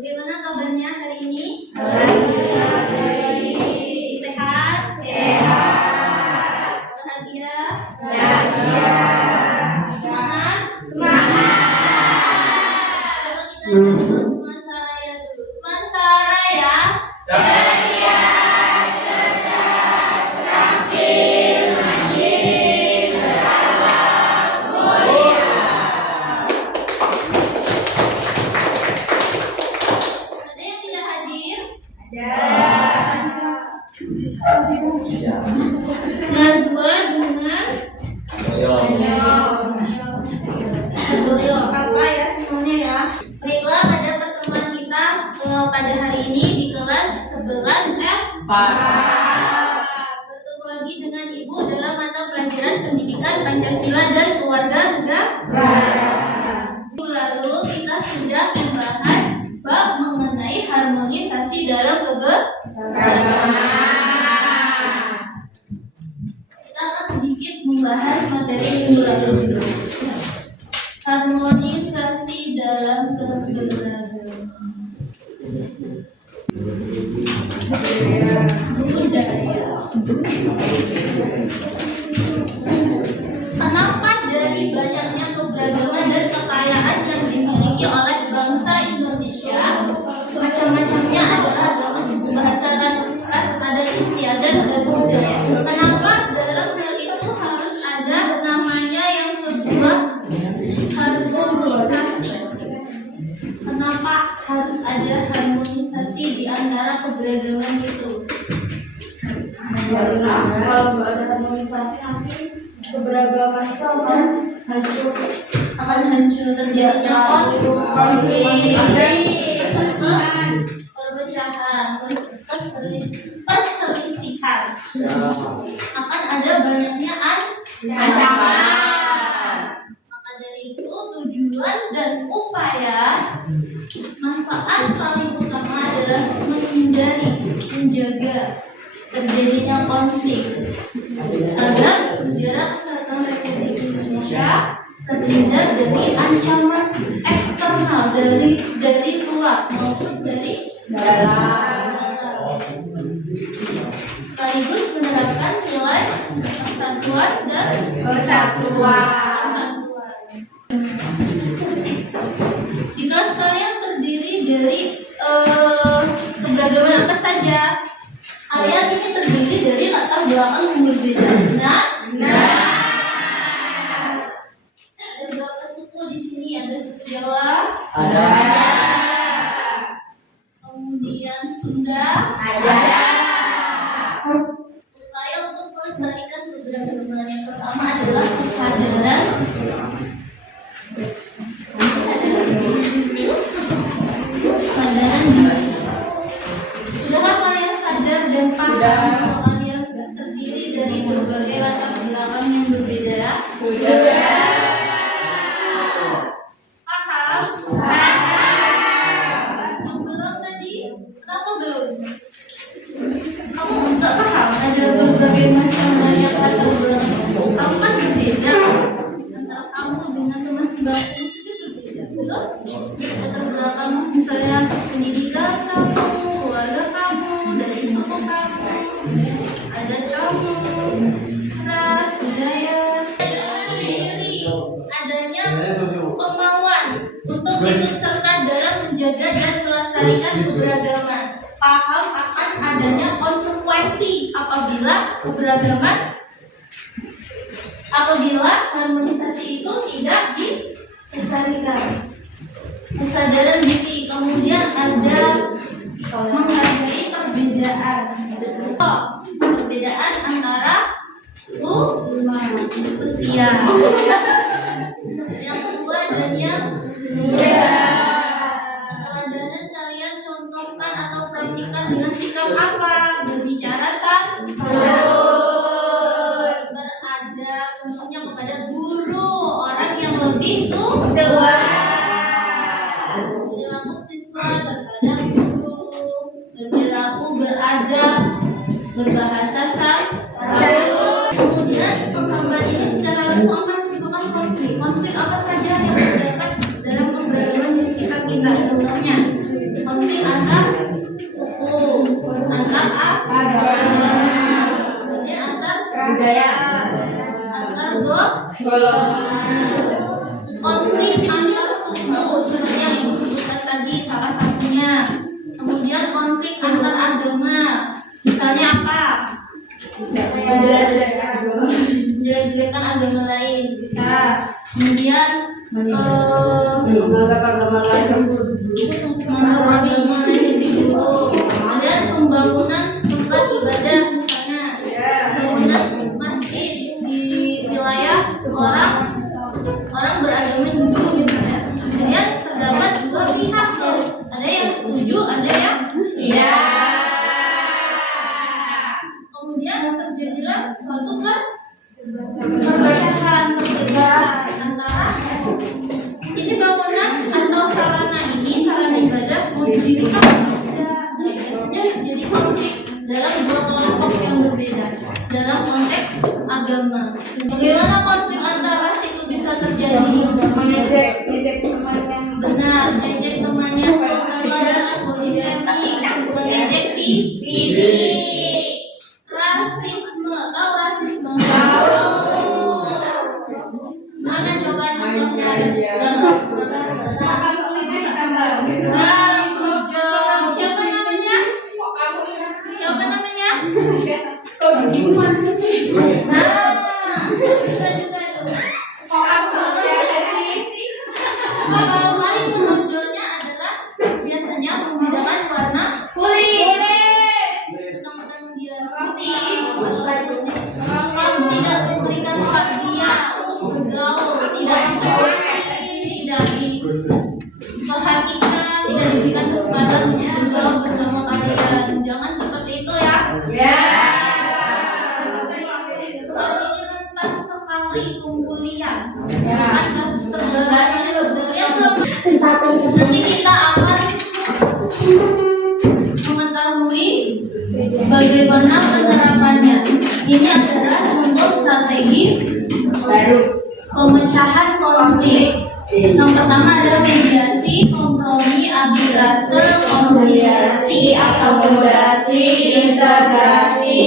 Bagaimana kabarnya hari ini? Sehat? Sehat. Bahagia? Bahagia. Semangat? Semangat. Coba kita nyanyi semansa raya dulu. Semansa raya. Ceria, cerdas, terampil, mandiri, berakhlak, mulia. Ada yang tidak hadir? Najwa dengan Doyo. Apa ya semuanya ya? Baiklah, pada pertemuan kita pada hari ini di kelas 11 bertemu lagi dengan Ibu dalam mata pelajaran pendidikan Pancasila dan keluarga negara. Lalu kita sudah membahas bab mengenai harmonisasi dalam keberagaman. Kita akan sedikit membahas materi minggu lalu dulu. Harmonisasi dalam keberagaman. Budaya. Kenapa dari banyaknya keberagaman dan kekayaan yang dimiliki oleh bangsa Indonesia, macam-macamnya adalah agama, suku, bahasa, ras, adat istiadat, dan budaya. Kenapa dalam hal itu harus ada namanya yang sebuah harmonisasi? Kenapa harus ada harmonisasi di antara keberagaman itu? Karena kalau nggak ada harmonisasi nanti keberagaman itu akan hancur. Terjadinya konflik, perpecahan, perselisihan, akan ada banyaknya ancaman. Maka dari itu tujuan dan upaya manfaat paling utama adalah menghindari, menjaga terjadinya konflik agar negara kesatuan Republik Indonesia terhindar dari ancaman eksternal dari luar maupun dari dalam, sekaligus menerapkan nilai persatuan dan kesatuan. Di kelas kalian terdiri dari keberagaman apa saja? Kalian ini terdiri dari latar belakang yang berbeda. Benar? Ada berapa suku di sini? Ada suku Jawa? Ada. Kemudian Sunda? Ada. Upaya untuk melestarikan keberagaman yang pertama adalah kesadaran diri. Sudahkah kalian sadar dan paham bahwa kalian terdiri dari berbagai latar belakang yang berbeda? Paham? Yang belum tadi? Kenapa belum? Kamu nggak paham ada berbagai macam banyak latar belakang. Kamu kan berbeda antara kamu dengan teman sebangku itu berbeda, betul? Latar belakang misalnya pendidikan kamu, keluarga kamu, dari suku kamu, adat kamu, ras, budaya, diri, adanya kemauan untuk ikut serta dalam menjaga dan melestarikan keberagaman. Paham akan adanya konsekuensi apabila harmonisasi itu tidak dilestarikan. Kesadaran diri, kemudian ada menghargai perbedaan. Perbedaan antara usia. Yang kedua adanya keteladanan kalian contohkan atau praktikkan dengan sikap apa? Berbicara santun, beradab, contohnya kepada guru, orang yang lebih tua. Perilaku siswa terhadap guru, berperilaku beradab, berbahasa santun. Kemudian penghambat ini secara langsung akan menimbulkan konflik. Konflik apa saja yang terdapat dalam keberagaman di sekitar kita? Contohnya Konflik antar suku seperti yang Ibu sebutkan tadi salah satunya. Kemudian konflik antar agama, misalnya apa? Menjelek-jelekan agama lain bisa. Kemudian menganggap agama lain lebih buruk. Kemudian pembangunan tempat ibadah misalnya. Pembangunan masjid di wilayah orang beragama Hindu misalnya. Kemudian terdapat dua pihak tuh, ada yang setuju, ada yang tidak. Kemudian terjadilah suatu perpecahan antara ini bangunan atau sarana ibadah mau didirikan atau tidak. Nah, biasanya terjadi konflik dalam dua kelompok yang berbeda dalam konteks agama. Bagaimana konflik antar ras itu bisa terjadi? Mengejek temannya. Benar, mengejek temannya. Itu adalah polisemik, mengejek fisik. Rasisme, tahu rasisme? Mana coba contohnya? Siapa namanya? Siapa namanya? Bisa juga itu. Paling menonjolnya adalah biasanya membedakan warna Kulit. Tentang dia putih atau putih. Kamu tidak memberikan hak dia untuk bergaul, tidak dihormati, tidak diperhatikan, tidak diberikan kesempatan untuk bergaul bersama kalian. Jangan seperti itu ya. Kalau ini rentan sekali pembulian. Kan kasus terbaru ini pembulian belum. Nanti kita akan mengetahui bagaimana penerapannya. Ini adalah contoh strategi pemecahan konflik. Yang pertama adalah mediasi, kompromi, arbitrase, konsiliasi, akomodasi, integrasi.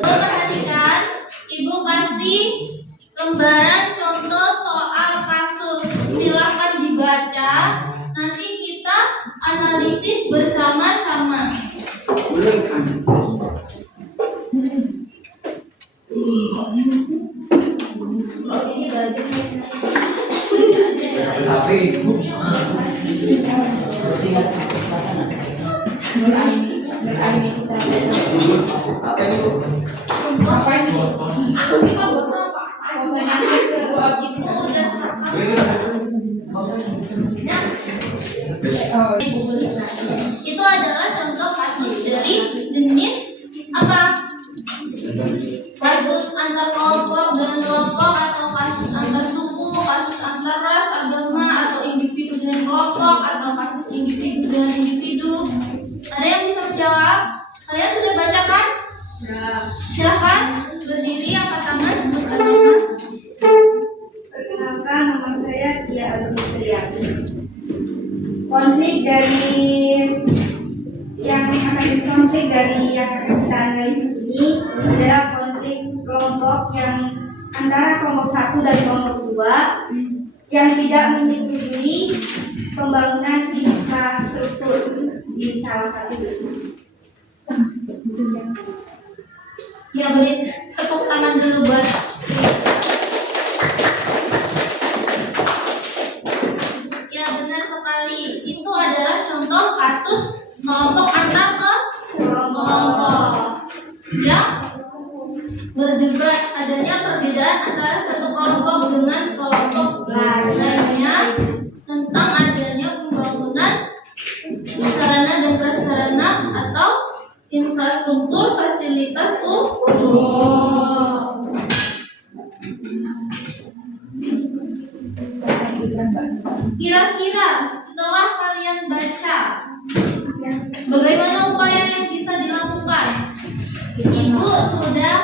Perhatikan, Ibu kasih lembaran contoh soal kasus. Silakan dibaca. Nanti kita analisis bersama-sama. Itu adalah contoh kasus dari jenis apa? Kasus antar kelompok dengan kelompok, atau kasus antar suku, kasus antar ras, agama, atau individu dengan kelompok, atau kasus individu dengan individu. Ada yang bisa menjawab? Kalian sudah baca kan? Silahkan berdiri, angkat tangan, sebutkan nama. Perkenalkan, nama saya Tia Agustiani. Konflik yang akan kita analisis ini adalah konflik kelompok yang antara kelompok 1 dan kelompok 2 yang tidak menyetujui pembangunan infrastruktur di salah satu desa. Ya, beri tepuk tangan dulu buat. Ya, benar sekali. Itu adalah contoh kasus kelompok antar kelompok. Ya, berdebat adanya perbedaan antara satu kelompok dengan kelompok lainnya tentang adanya pembangunan sarana dan prasarana atau infrastruktur fasilitas umum. Kira-kira setelah kalian baca, bagaimana upaya yang bisa dilakukan? Ibu sudah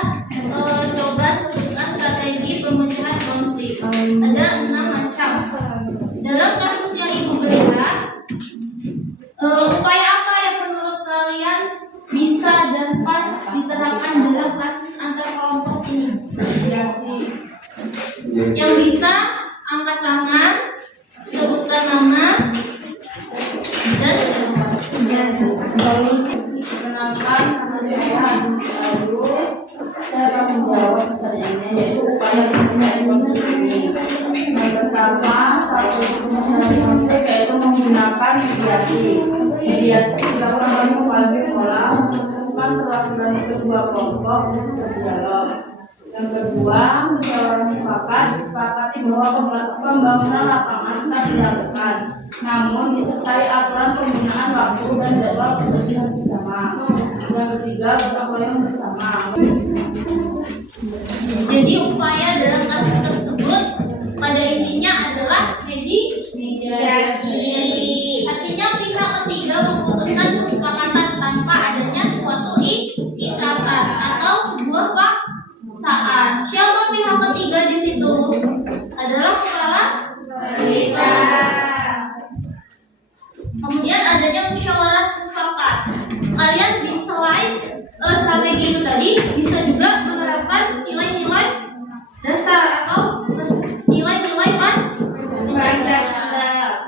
coba sebutkan strategi pemecahan konflik. Ada 6 macam. Dalam kasus yang Ibu berikan, upaya apa yang menurut kalian bisa dan pas diterapkan dalam kasus antar kelompok ini? Terus perkenalkan nama saya Agung Ayu. Saya akan menjawab pertanyaannya yaitu upaya penyelesaian konflik ini. Yang pertama, satu penyelesaian konflik yaitu menggunakan mediasi. Mediasi dilakukan oleh kepala sekolah untuk menemukan perwakilan kedua kelompok untuk berdialog. Yang kedua, musyawarah mufakat disepakati bahwa pembangunan lapangan tetap dilakukan, namun disertai aturan penggunaan waktu dan jadwal kebersihan bersama. Yang ketiga, berupaya bersama. Jadi upaya dalam kasus tersebut pada intinya adalah mediasi. Artinya pihak ketiga memutuskan kesepakatan tanpa adanya suatu ikatan atau sebuah paksaan. Siapa pihak ketiga di situ? Adalah kepala desa. Kemudian adanya musyawarah mufakat. Kalian di selain strategi itu tadi bisa juga menerapkan nilai-nilai dasar atau nilai-nilai Pancasila.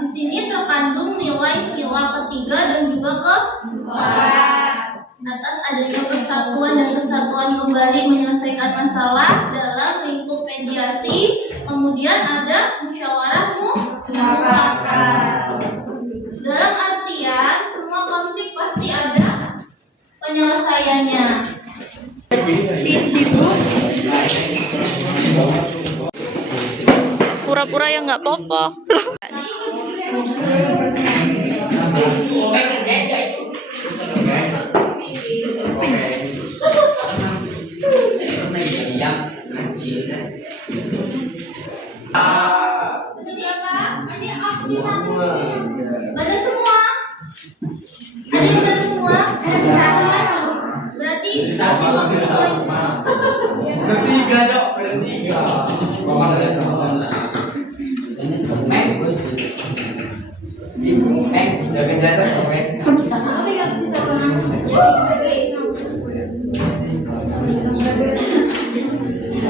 Di sini terkandung nilai sila ketiga dan juga keempat. Atas adanya persatuan dan kesatuan kembali menyelesaikan masalah dalam lingkup mediasi. Kemudian ada musyawarah mufakat. Dalam artian semua konflik pasti ada penyelesaiannya. Pura-pura yang nggak popo. Jadi apa? Ini opsi satu. Benar semua? Ada yang benar semua? Berarti Bertiga dok, bertiga. Jaga jarak, Tapi nggak bisa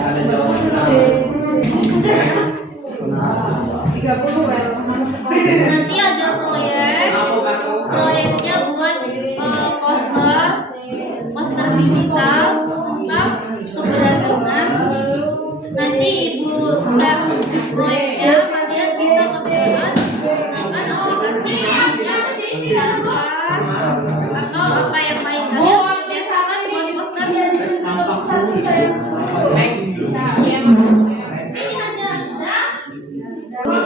ada jawaban. 30 nanti ada proyeknya buat poster digital tentang keberagaman. Nanti ibu set proyeknya, kalian bisa kerjakan menggunakan aplikasi atau apa yang lain. Kalian biasakan buat poster. Ini aja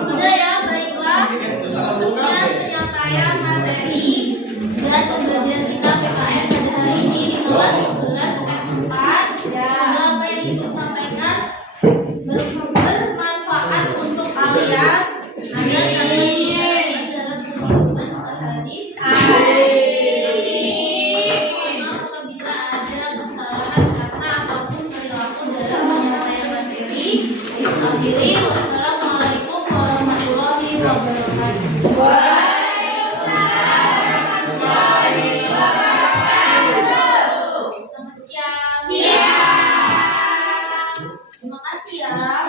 sudah ya, baiklah. Sekian penyampaian materi dan pembelajaran kita PKN pada hari ini di kelas 11 F4. Semoga apa yang ibu sampaikan bermanfaat untuk kalian dan kalian dalam kehidupan sehari-hari. Maaf apabila ada kesalahan kata ataupun perilaku dalam penyampaian materi. Akhiri, wassalamualaikum warahmatullahi wabarakatuh. Selamat siang. Terima kasih ya.